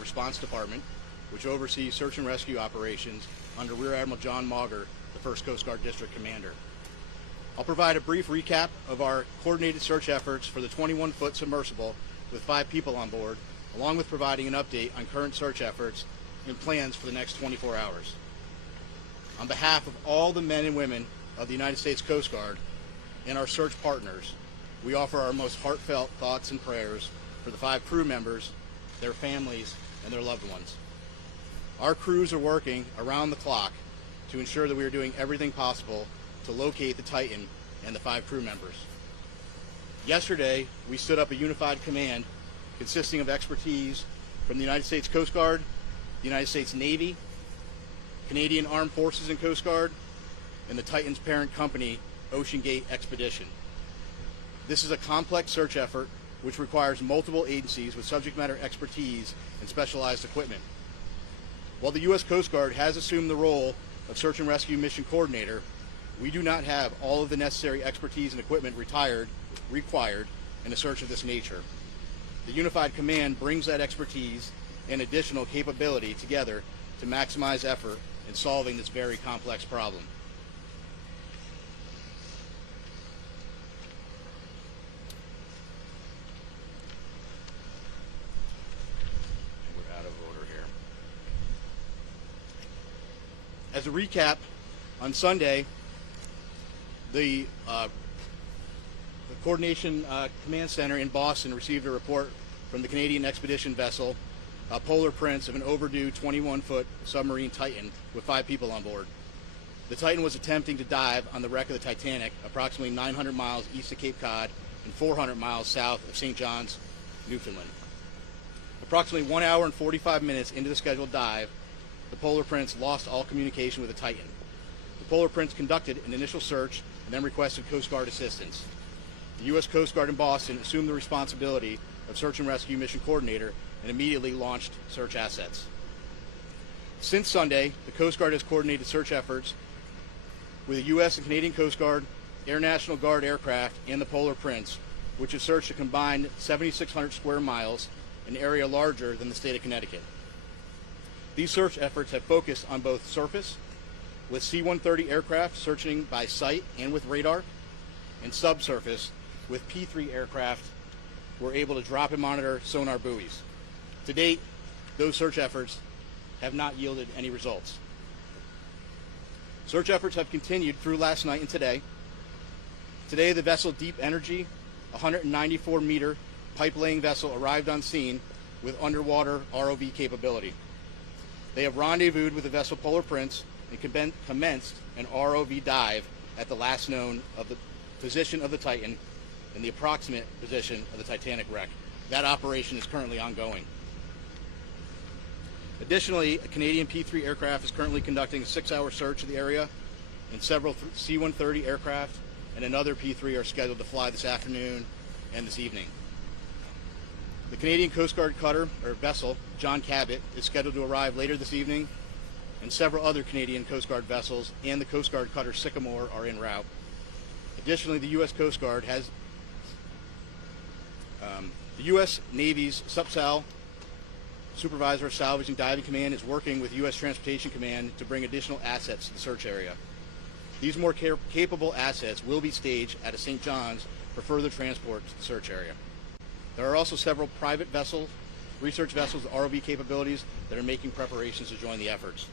Response Department, which oversees search and rescue operations under Rear Admiral John Mauger, the 1st Coast Guard District Commander. I'll provide a brief recap of our coordinated search efforts for the 21-foot submersible with 5 people on board, along with providing an update on current search efforts and plans for the next 24 hours. On behalf of all the men and women of the United States Coast Guard and our search partners, we offer our most heartfelt thoughts and prayers for the 5 crew members, their families, and their loved ones. Our crews are working around the clock to ensure that we are doing everything possible to locate the Titan and the 5 crew members. Yesterday, we stood up a unified command consisting of expertise from the United States Coast Guard, the United States Navy, Canadian Armed Forces and Coast Guard, and the Titan's parent company, Ocean Gate Expedition. This is a complex search effort which requires multiple agencies with subject matter expertise and specialized equipment. While the U.S. Coast Guard has assumed the role of Search and Rescue Mission Coordinator, we do not have all of the necessary expertise and equipment required in a search of this nature. The Unified Command brings that expertise and additional capability together to maximize effort in solving this very complex problem. As a recap, on Sunday, the Coordination Command Center in Boston received a report from the Canadian expedition vessel Polar Prince of an overdue 21-foot submarine Titan with 5 people on board. The Titan was attempting to dive on the wreck of the Titanic approximately 900 miles east of Cape Cod and 400 miles south of St. John's, Newfoundland. Approximately 1 hour and 45 minutes into the scheduled dive, the Polar Prince lost all communication with the Titan. The Polar Prince conducted an initial search and then requested Coast Guard assistance. The U.S. Coast Guard in Boston assumed the responsibility of Search and Rescue Mission Coordinator and immediately launched search assets. Since Sunday, the Coast Guard has coordinated search efforts with the U.S. and Canadian Coast Guard, Air National Guard aircraft, and the Polar Prince, which have searched a combined 7,600 square miles, an area larger than the state of Connecticut. These search efforts have focused on both surface, with C-130 aircraft searching by sight and with radar, and subsurface, with P-3 aircraft were able to drop and monitor sonar buoys. To date, those search efforts have not yielded any results. Search efforts have continued through last night and today. Today, the vessel Deep Energy, a 194-meter pipe-laying vessel, arrived on scene with underwater ROV capability. They have rendezvoused with the vessel Polar Prince and commenced an ROV dive at the last known of the position of the Titan and the approximate position of the Titanic wreck. That operation is currently ongoing. Additionally, a Canadian P-3 aircraft is currently conducting a 6-hour search of the area, and several C-130 aircraft and another P-3 are scheduled to fly this afternoon and this evening. The Canadian Coast Guard cutter, or vessel, John Cabot, is scheduled to arrive later this evening, and several other Canadian Coast Guard vessels and the Coast Guard cutter Sycamore are en route. Additionally, the U.S. Coast Guard has the U.S. Navy's SUPSAL, Supervisor of Salvage and Diving Command, is working with U.S. Transportation Command to bring additional assets to the search area. These more capable assets will be staged out of St. John's for further transport to the search area. There are also several private vessels, research vessels with ROV capabilities that are making preparations to join the efforts.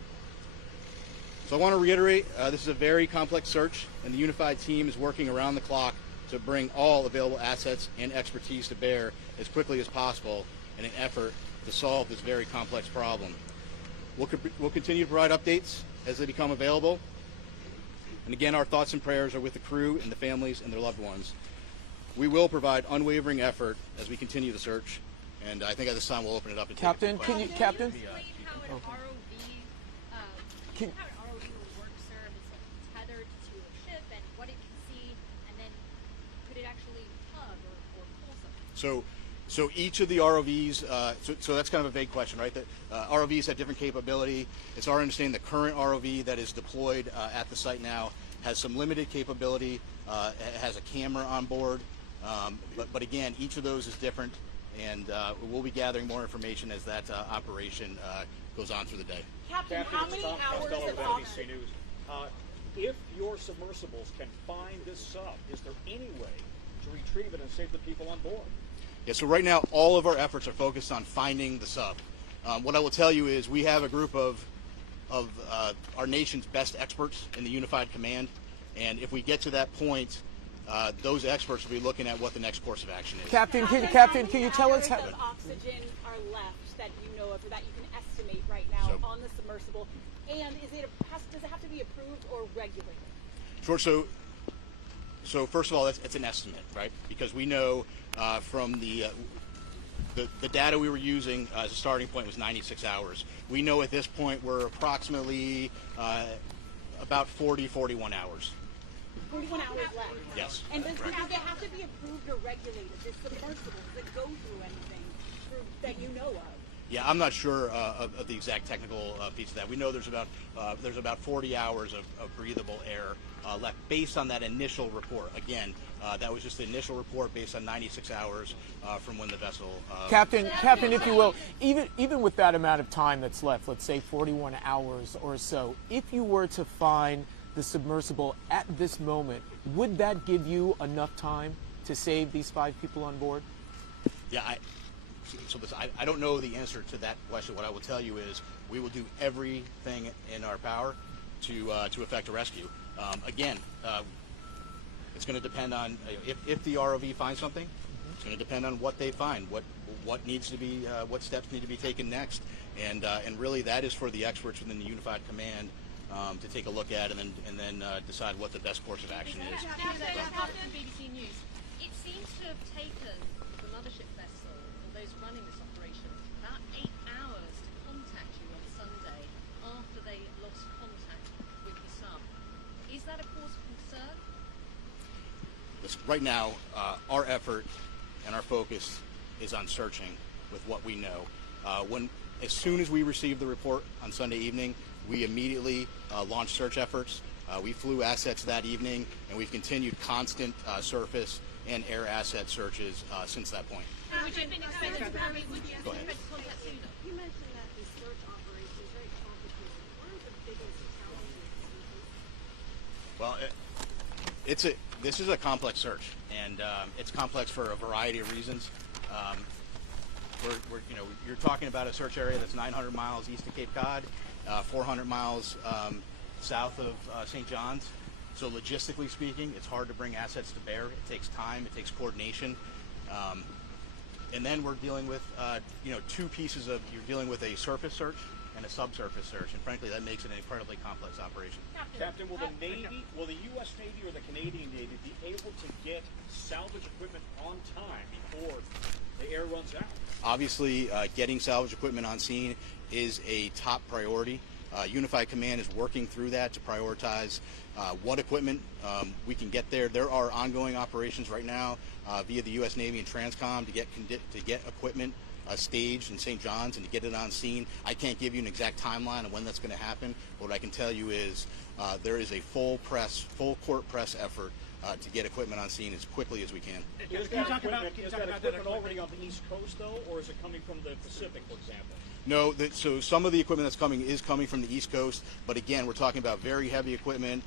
So I want to reiterate, this is a very complex search, and the unified team is working around the clock to bring all available assets and expertise to bear as quickly as possible in an effort to solve this very complex problem. We'll continue to provide updates as they become available. And again, our thoughts and prayers are with the crew and the families and their loved ones. We will provide unwavering effort as we continue the search, and I think at this time we'll open it up to Captain, can you, Captain? How an ROV will work, sir? It's tethered to a ship and what it can see, and then could it actually tug or pull something? So each of the ROVs, so that's kind of a vague question, right? That ROVs have different capability. It's our understanding the current ROV that is deployed at the site now has some limited capability. It has a camera on board. But again, each of those is different and we'll be gathering more information as that operation goes on through the day. Captain, how many Tom hours Costello of with oxygen? NBC News. If your submersibles can find this sub, is there any way to retrieve it and save the people on board? Yeah, so right now all of our efforts are focused on finding the sub. What I will tell you is we have a group of our nation's best experts in the Unified Command, and if we get to that point, those experts will be looking at what the next course of action is. Captain, can you tell us how many hours of oxygen are left that you know of, or that you can estimate right now on the submersible? And does it have to be approved or regulated? Sure. So first of all, it's an estimate, right? Because we know from the data we were using as a starting point was 96 hours. We know at this point we're approximately about 41 hours. 41 hours left. Yes. And does it have to be approved or regulated? This submersible, does it go through anything that you know of? Yeah, I'm not sure of the exact technical piece of that. We know there's about 40 hours of breathable air left based on that initial report. Again, that was just the initial report based on 96 hours from when the vessel. Captain, if you will, even with that amount of time that's left, let's say 41 hours or so, if you were to find the submersible at this moment, would that give you enough time to save these 5 people on board? Yeah, I don't know the answer to that question. What I will tell you is we will do everything in our power to effect a rescue. Again, it's going to depend on if the ROV finds something. It's going to depend on what they find, what needs to be, what steps need to be taken next, and really that is for the experts within the Unified Command to take a look at and then decide what the best course of action is. Captain, BBC News. It seems to have taken the mothership vessel, or those running this operation, about 8 hours to contact you on Sunday after they lost contact with the sub. Is that a cause of concern? Listen, right now, our effort and our focus is on searching with what we know. As soon as we received the report on Sunday evening, we immediately launched search efforts. We flew assets that evening, and we've continued constant surface and air asset searches since that point. Would you have been expected to contact sooner? You mentioned that the search operation is very complicated. What are the biggest challenges? Well, this is a complex search, and it's complex for a variety of reasons. You're talking about a search area that's 900 miles east of Cape Cod, 400 miles south of St. John's. So logistically speaking, it's hard to bring assets to bear. It takes time. It takes coordination. And then we're dealing with, two pieces of, you're dealing with a surface search and a subsurface search. And frankly, that makes it an incredibly complex operation. Captain, will the U.S. Navy or the Canadian Navy be able to get salvage equipment on time before the air runs out? Obviously, getting salvage equipment on scene is a top priority. Unified Command is working through that to prioritize what equipment we can get there. There are ongoing operations right now via the U.S. Navy and Transcom to get equipment staged in St. John's and to get it on scene. I can't give you an exact timeline of when that's going to happen. What I can tell you is there is a full court press effort to get equipment on scene as quickly as we can. Is that equipment already on the East Coast, though, or is it coming from the Pacific, for example? No, so some of the equipment that's coming is coming from the East Coast, but again, we're talking about very heavy equipment.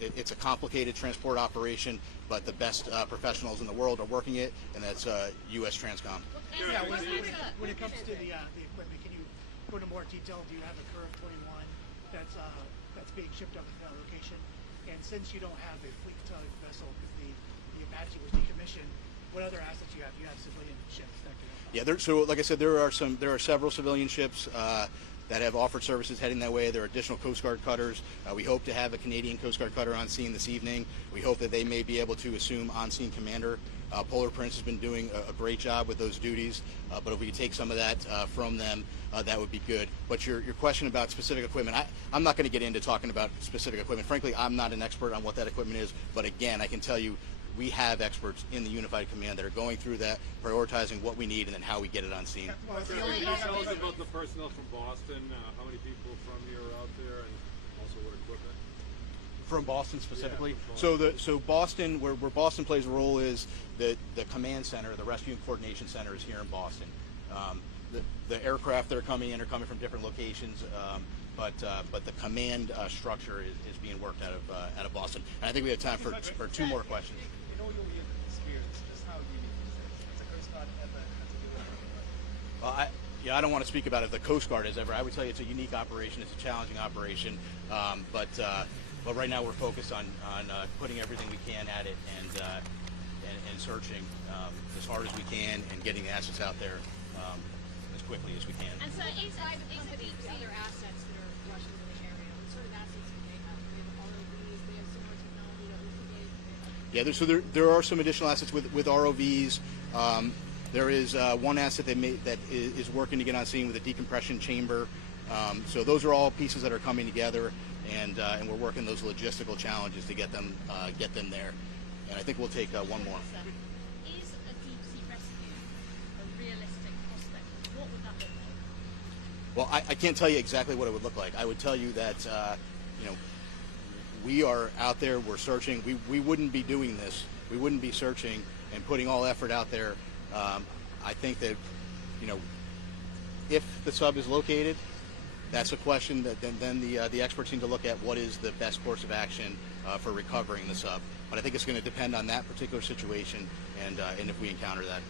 It's a complicated transport operation, but the best professionals in the world are working it, and that's U.S. Transcom. Yeah, when it comes to the equipment, can you go into more detail? Do you have a Curve 21 that's being shipped up to that location? And since you don't have a fleet towing vessel because the Apache was decommissioned, what other assets do you have? Do you have civilian ships that can help? Yeah, so like I said, there are several civilian ships that have offered services heading that way. There are additional Coast Guard cutters. We hope to have a Canadian Coast Guard cutter on scene this evening. We hope that they may be able to assume on-scene commander. Polar Prince has been doing a great job with those duties, but if we could take some of that from them, that would be good. But your question about specific equipment, I'm not going to get into talking about specific equipment. Frankly, I'm not an expert on what that equipment is, but again, I can tell you we have experts in the Unified Command that are going through that, prioritizing what we need and then how we get it on scene. Can you tell us about the personnel from Boston? How many people from you are out there, and also what equipment? From Boston specifically. So Boston, where Boston plays a role is the command center, the rescue and coordination center is here in Boston. The aircraft that are coming in are coming from different locations, but the command structure is being worked out of Boston. And I think we have time for 2 more questions. In all your experience, just how unique is this? Has the Coast Guard ever had to do it? Well, I don't want to speak about if the Coast Guard has ever. I would tell you it's a unique operation. It's a challenging operation, but right now we're focused on putting everything we can at it and searching as hard as we can and getting the assets out there as quickly as we can. And so is Private it companies, deep sea? other assets that are rushing to the area. What sort of assets do they have? Do they have ROVs? They have similar technology that we can get? Yeah, so there are some additional assets with ROVs. There is one asset that is working to get on scene with a decompression chamber. So those are all pieces that are coming together, and we're working those logistical challenges to get them there. And I think we'll take one more. Is a deep sea rescue a realistic prospect? What would that look like? Well, I can't tell you exactly what it would look like. I would tell you that we are out there. We're searching. We wouldn't be doing this. We wouldn't be searching and putting all effort out there. I think that if the sub is located, that's a question that then the experts need to look at what is the best course of action for recovering the sub. But I think it's going to depend on that particular situation and if we encounter that.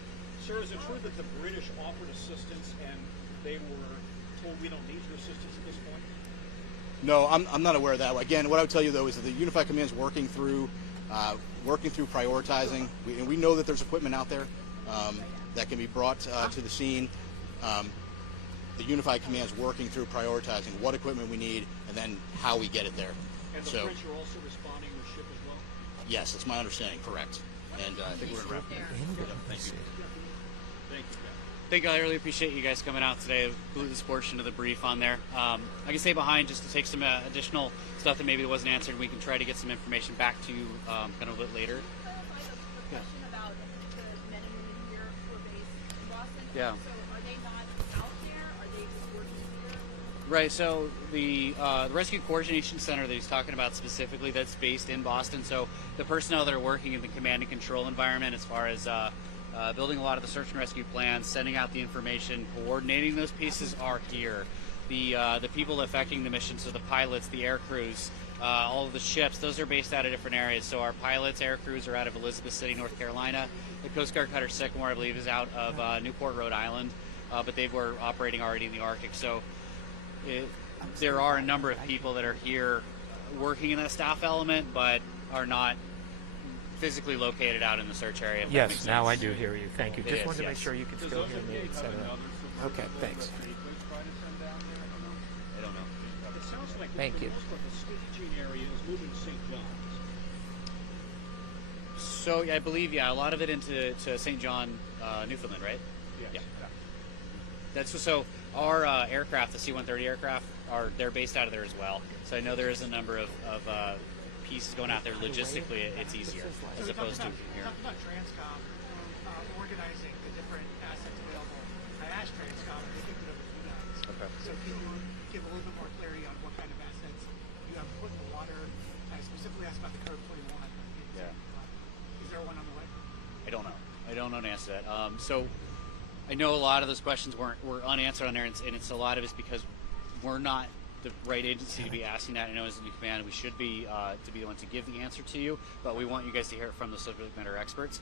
Sir, is it true that the British offered assistance and they were told we don't need your assistance at this point? No, I'm not aware of that. Again, what I would tell you though is that the Unified Command is working through prioritizing. We know that there's equipment out there that can be brought to the scene. The Unified Command is working through prioritizing what equipment we need and then how we get it there. And the French are also responding with ship as well? Yes, that's my understanding. Correct. And I think we're going to wrap it up. Thank you. Thank you, Captain. Thank you. I really appreciate you guys coming out today. Blew this portion of the brief on there. I can stay behind just to take some additional stuff that maybe wasn't answered. We can try to get some information back to you kind of a bit later. Question about the men and women here who are based in Boston. Yeah. So are they not out there? Are they just working here? Right. So the Rescue Coordination Center that he's talking about specifically, that's based in Boston. So the personnel that are working in the command and control environment, as far as building a lot of the search and rescue plans, sending out the information, coordinating those pieces, are here. The people affecting the mission, so the pilots, the air crews, all of the ships, those are based out of different areas. So our pilots, air crews are out of Elizabeth City, North Carolina. The Coast Guard cutter Sycamore, I believe, is out of Newport, Rhode Island, but they were operating already in the Arctic. So there are a number of people that are here working in that staff element, but are not physically located out in the search area. Yes, now I do hear you. Thank you. It Just is, wanted to make yes. sure you could still hear me, etc. Okay, thanks. I don't know. It sounds like Thank for you. the most part, the staging area is moving to St. John's. So I believe, a lot of it into St. John, Newfoundland, right? Yeah. That's so. Our aircraft, the C-130 aircraft, they're based out of there as well. So I know there is a number of pieces going out there. Logistically, it's easier So as we opposed to here. talked about Transcom organizing the different assets available. I asked Transcom, and they kicked it over to you guys. Okay. So can you give a little bit more clarity on what kind of assets you have put in the water? I specifically asked about the Curve 21. Yeah. Is there one on the way? I don't know. I don't know the answer to that. So I know a lot of those questions were unanswered on there, and it's a lot of it's because we're not the right agency to be asking that. I know as a new command, we should be to be the one to give the answer to you, but we want you guys to hear it from the subject matter experts.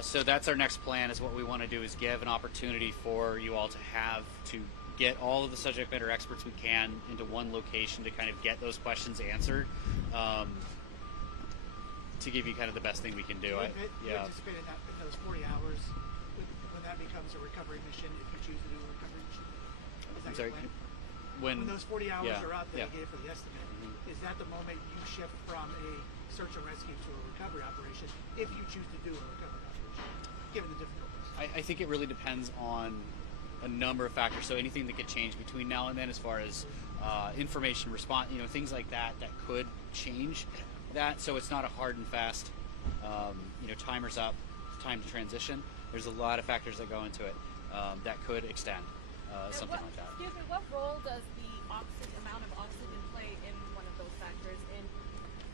So that's our next plan. Is what we want to do is give an opportunity for you all to get all of the subject matter experts we can into one location to kind of get those questions answered. To give you kind of the best thing we can do. You anticipated that in those 40 hours, when that becomes a recovery mission, if you choose to do a recovery mission? Is that I'm sorry. your plan? When When those 40 hours yeah, are up that yeah. you gave for the estimate, is that the moment you shift from a search and rescue to a recovery operation, if you choose to do a recovery operation, given the difficulties? I think it really depends on a number of factors. So anything that could change between now and then, as far as information response, things like that could change that. So it's not a hard and fast, timer's up, time to transition. There's a lot of factors that go into it that could extend something like that. Excuse me, what role does the amount of oxygen play in one of those factors in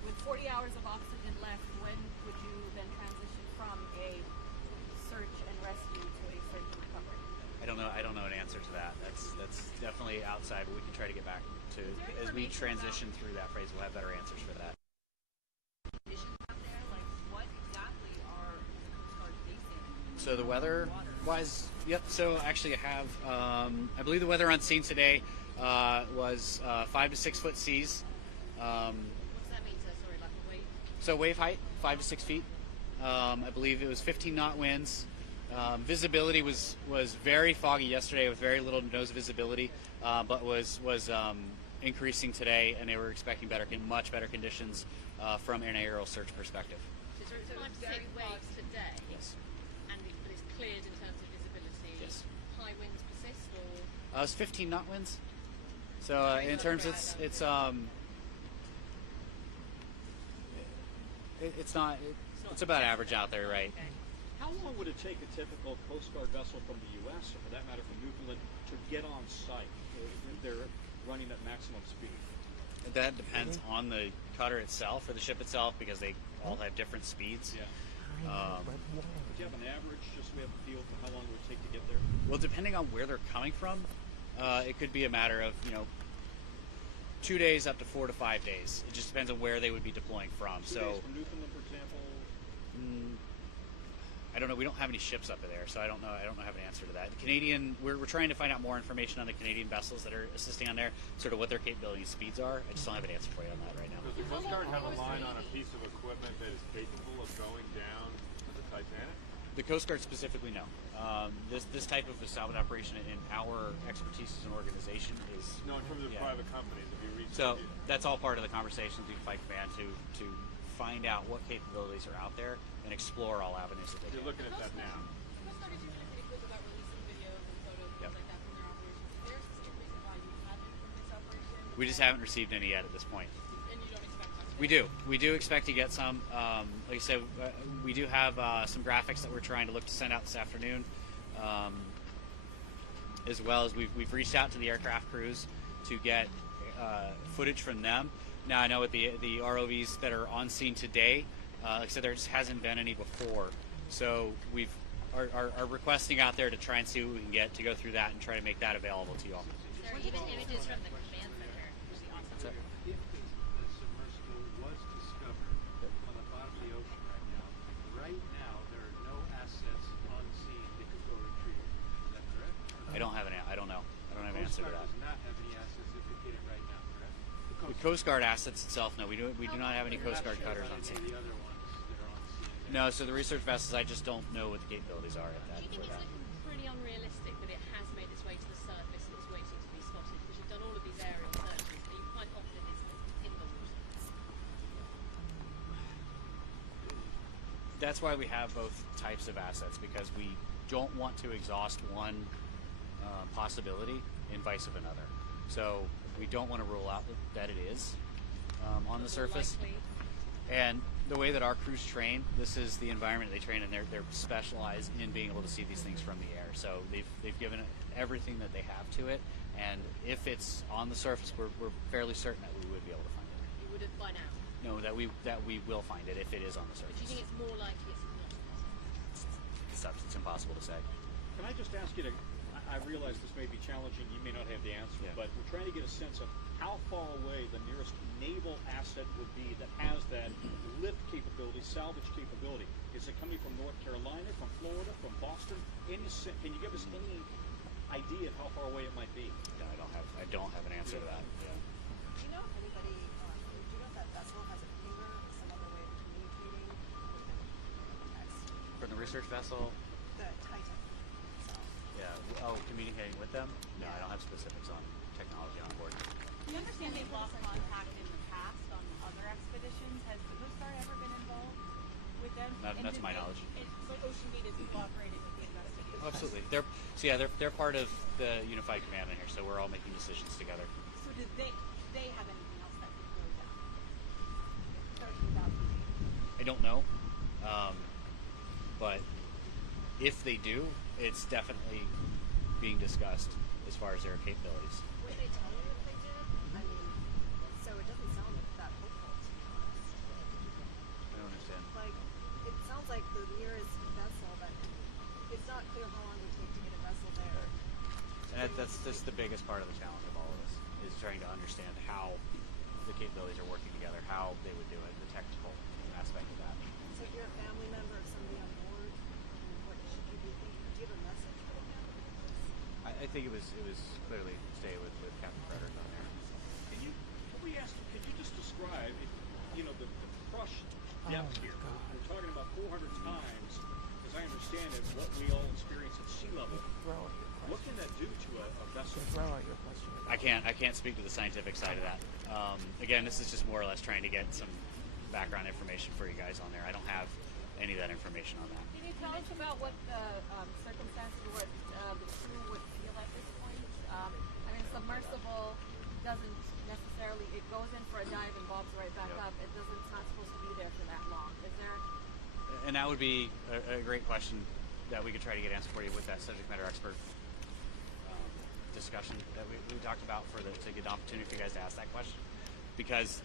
with 40 hours of oxygen left, when would you then transition from a search and rescue to a search and recovery? I don't know an answer to that. That's definitely outside, but we can try to get back to, as we transition through that phrase, we'll have better answers for that. Conditions out there, like what exactly are the Coast Guard facing? So the weather-wise, yep. So actually, I have, I believe the weather on scene today was 5 to 6 foot seas. What does that mean, sir? Sorry, like a wave? So wave height, 5 to 6 feet. I believe it was 15 knot winds. Visibility was very foggy yesterday with very little nose visibility, but was increasing today, and they were expecting much better conditions from an aerial search perspective. So it's 5 to 6 waves today? Yes. But it's cleared in terms of visibility? Yes. High winds persist, or? It was 15 knot winds. So in terms, it's about average out there, right? Okay. How long would it take a typical Coast Guard vessel from the U.S., or for that matter from Newfoundland, to get on site if they're running at maximum speed? That depends on the cutter itself or the ship itself, because they all have different speeds. Yeah. Do you have an average, just so we have a feel for how long it would take to get there? Well, depending on where they're coming from, it could be a matter of 2 days up to 4 to 5 days. It just depends on where they would be deploying from. 2 days from Newfoundland, for example. I don't know. We don't have any ships up there, so I don't know. I don't have an answer to that. The Canadian, we're trying to find out more information on the Canadian vessels that are assisting on there, sort of what their capability and speeds are. I just don't have an answer for you on that right now. Does the Coast Guard have a line on a piece of equipment that is capable of going down to the Titanic? The Coast Guard specifically, no. This type of a salvage operation in our expertise as an organization is No, in terms of private companies, have you reached so that's all part of the conversation with the Fight Command to find out what capabilities are out there and explore all avenues that they You're can. looking at that now. Coast Guard is usually pretty quick about releasing videos and photos and Yep. things like that from their operations. Is there a specific reason why you haven't from this operation? We just haven't received any yet at this point. And you don't expect much? We do expect to get some. Like I said, we do have some graphics that we're trying to look to send out this afternoon, as well as we've reached out to the aircraft crews to get footage from them. Now I know with the ROVs that are on scene today, like I said, there just hasn't been any before, so we are requesting out there to try and see what we can get to go through that and try to make that available to you all. There are even images from the command center, which is awesome. If the submersible was discovered on the bottom of the ocean right now there are no assets on scene that could go retrieve it. Is that correct? I don't have an answer to that. Coast Guard does not have any assets that could get it right now, correct? The Coast Guard assets itself, no, we do not have any Coast Guard cutters on Any scene. of the other ones that are on scene. No, so the research vessels, I just don't know what the capabilities are at that. Do you think it's looking pretty unrealistic that it has made its way to the surface and it's waiting to be spotted? Because you've done all of these aerial searches, but you quite often it's in the water. That's why we have both types of assets, because we don't want to exhaust one possibility in vice of another. So we don't want to rule out that it is on the surface. Likely. And the way that our crews train, this is the environment they train in. They're specialized in being able to see these things from the air. So they've given it everything that they have to it. And if it's on the surface, we're fairly certain that we would be able to find it. You would have by now. No, that we will find it if it is on the But do you surface. think it's more likely it's not? It's impossible to say. Can I just ask you to, I realize this may be challenging, you may not have the answer, Yeah. but we're trying to get a sense of how far away the nearest naval asset would be that has that lift capability, salvage capability. Is it coming from North Carolina, from Florida, from Boston? Can you give us any idea of how far away it might be? No, I don't have an answer to that. Yeah. Do you know if anybody, do you know if that vessel has a pinger or some other way of communicating with the From the research vessel, Titan itself? yeah. Oh, communicating with them? No, I don't have specifics on technology on board. Do you understand they've lost contact in the past on other expeditions? Has the Coast Guard ever been involved with them? Not to my knowledge. So Ocean Gate is cooperating with the investigation? Absolutely. They're part of the unified command in here, so we're all making decisions together. So did they have anything else that could go down? Without I don't know, but if they do, it's definitely being discussed as far as their capabilities. Would they tell you if they did? I mean, so it doesn't sound that hopeful, to be honest. don't understand. Like, it sounds like the nearest vessel that it's not clear how long it would take to get a vessel there. And that's the biggest part of the challenge of all of this, is trying to understand how the capabilities are working together, how they would do it, the technical aspect of that. So if you're a family member of somebody on board, what should you be thinking? Do you have a message for the family members? I think it was clearly stay with Captain Frederick on there. Could you just describe, the crush depth here? We're talking about 400 times, as I understand it, what we all experience at sea level. What can that do to a vessel? I can't speak to the scientific side of that. Again, this is just more or less trying to get some background information for you guys on there. I don't have any of that information on that. Can you tell us about what the circumstances, what the crew would feel at this point? I mean, submersible doesn't necessarily, it goes in for a dive and bobs right back up. It's not supposed to be there for that long. Is there? And that would be a great question that we could try to get answered for you with that subject matter expert discussion that we talked about to get an opportunity for you guys to ask that question, because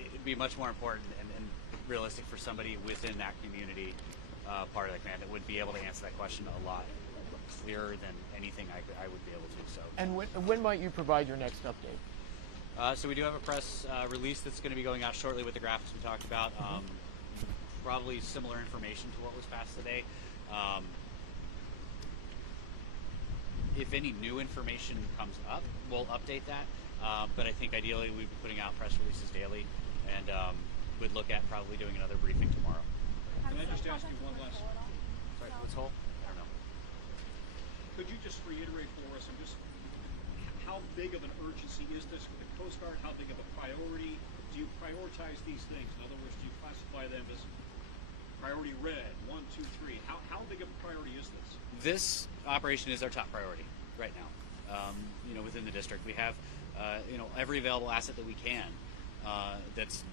it'd be much more important and realistic for somebody within that community part of the command that would be able to answer that question a lot clearer than anything I would be able to. So. And when might you provide your next update? So we do have a press release that's going to be going out shortly with the graphics we talked about. Probably similar information to what was passed today. If any new information comes up, we'll update that. But I think ideally we'd be putting out press releases daily, and would look at probably doing another briefing tomorrow. Can I just ask you one last? Sorry, what's whole? I don't know. Could you just reiterate for us, how big of an urgency is this for the Coast Guard? How big of a priority? Do you prioritize these things? In other words, do you classify them as priority red, 1, 2, 3? How big of a priority is this? This operation is our top priority right now. Within the district, we have every available asset that we can that's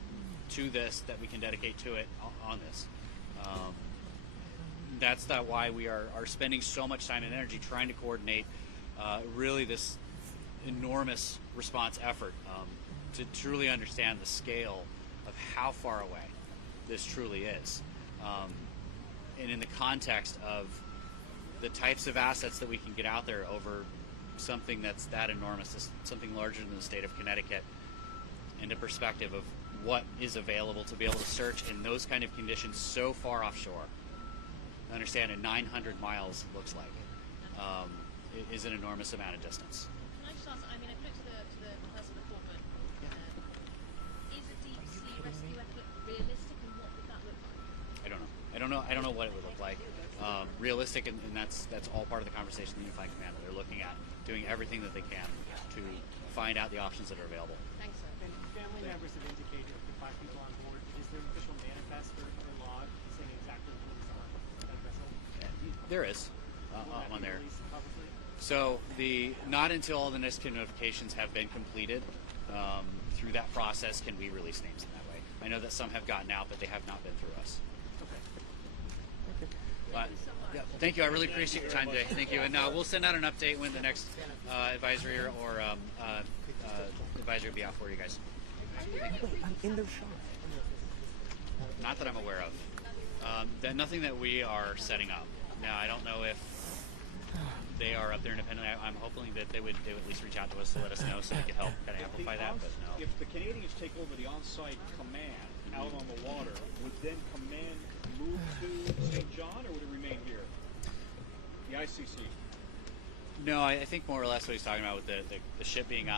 to this, that we can dedicate to it on this. That's why we are spending so much time and energy trying to coordinate really this enormous response effort to truly understand the scale of how far away this truly is, and in the context of the types of assets that we can get out there over something that's that enormous, something larger than the state of Connecticut, into perspective of what is available to be able to search in those kind of conditions so far offshore. Understand, at 900 miles looks like it is an enormous amount of distance. Can I just ask, I put to the person before, but is a deep sea rescue effort realistic, and what would that look like? I don't know what it would look like. Realistic, and that's all part of the conversation the Unified Command that they're looking at, doing everything that they can to find out the options that are available. Thanks, sir. And family members have indicated the 5 people on board. Is there an official manifest or log saying exactly who is on that vessel? There is Will that on be there. released publicly? So not until all the NIST notifications have been completed, through that process can we release names in that way. I know that some have gotten out, but they have not been through us. Thank you. I really appreciate your time today. Thank you. And we'll send out an update when the next advisory or advisory will be out for you guys. I'm in their shop. Not that I'm aware of. Nothing that we are setting up. Now, I don't know if they are up there independently. I'm hoping that they would at least reach out to us to let us know so we can help kind of amplify that. But no. If the Canadians take over the on-site command out on the water, would then command move to St. John, or would it remain here? The ICC? No, I think more or less what he's talking about with the ship being out